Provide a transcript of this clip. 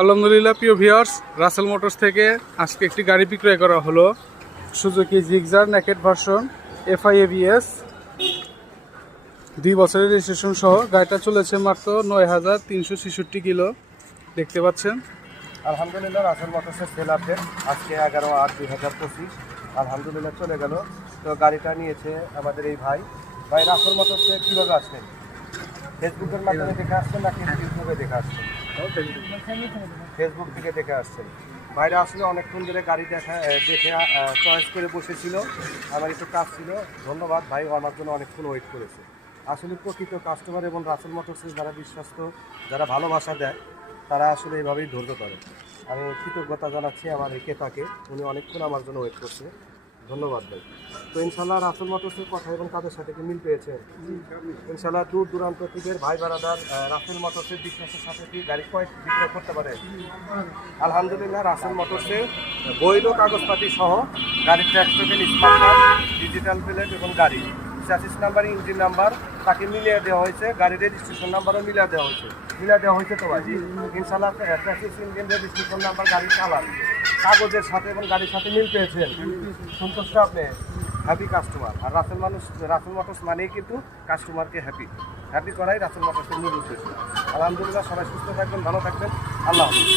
আলহামদুলিল্লাহ প্রিয় viewers, Rasel motors থেকে আজকে একটি গাড়ি বিক্রয় করা হলো। Suzuki Gixxer naked version FI ABS 2 বছরের রেজিস্ট্রেশন সহ। গাড়িটা চলেছে মাত্র 9,366 কিলো। দেখতে পাচ্ছেন। আলহামদুলিল্লাহ রাসেল মোটরসের সেল আপডেট আজকে 11/8/2025 আলহামদুলিল্লাহ চলে গেল। তো গাড়িটা নিয়েছে আমাদের এই ভাই রাসেল মোটরসে কীভাবে আসলেন? ফেসবুকের মাধ্যমে দেখে আসছেন নাকি ইউটিউবে দেখে আসছেন? ফেসবুক থেকে দেখে আসছেন। ভাইরা আসলে অনেকক্ষণ ধরে গাড়ি দেখে চয়েস করে বসেছিল। আমার একটু কাজ ছিল। ধন্যবাদ ভাই, আমার জন্য অনেকক্ষণ ওয়েট করেছে। আসলে প্রকৃত কাস্টমার এবং রাসেল মোটরসের যারা বিশ্বস্ত, যারা ভালোবাসা দেয়, তারা আসলে এইভাবেই ধৈর্য ধরে। আমি কৃতজ্ঞতা জানাচ্ছি আমার এই ক্রেতাকে, উনি অনেকক্ষণ আমার জন্য ওয়েট করছে। ধন্যবাদ ভাই। তো ইনশাল্লাহ রাসেল মোটরসের কথা এবং তাদের সাথে কি মিল পেয়েছে? ইনশাল্লাহ দূর দূরান্ত থেকে ভাই বারাদার রাসেল মোটরসের বিশ্বাসের সাথে কি গাড়ি বিক্রয় করতে পারে? আলহামদুলিল্লাহ রাসেল মোটরসে বৈধ কাগজপাতি সহ গাড়ির tax token, smart card, digital plate এবং গাড়ি চ্যাসিস নাম্বার, ইঞ্জিন নাম্বার তাকে মিলিয়ে দেওয়া হয়েছে। গাড়ির রেজিস্ট্রেশন নাম্বারও মিলিয়ে দেওয়া হয়েছে তো ভাই। ইনশাল্লাহ ট্যাক্সিস, ইঞ্জিন, রেজিস্ট্রেশন নাম্বার, গাড়ির কালার, কাগজের সাথে এবং গাড়ির সাথে মিল পেয়েছেন। সন্তুষ্ট আপনি? Happy customer. আর রাসেল মোটরস মানেই কিন্তু কাস্টমারকে হ্যাপি করাই রাসেল মোটরসের মূল উদ্দেশ্য। আলহামদুলিল্লাহ, সবাই সুস্থ থাকবেন, ভালো থাকবেন। আল্লাহ হাফেজ।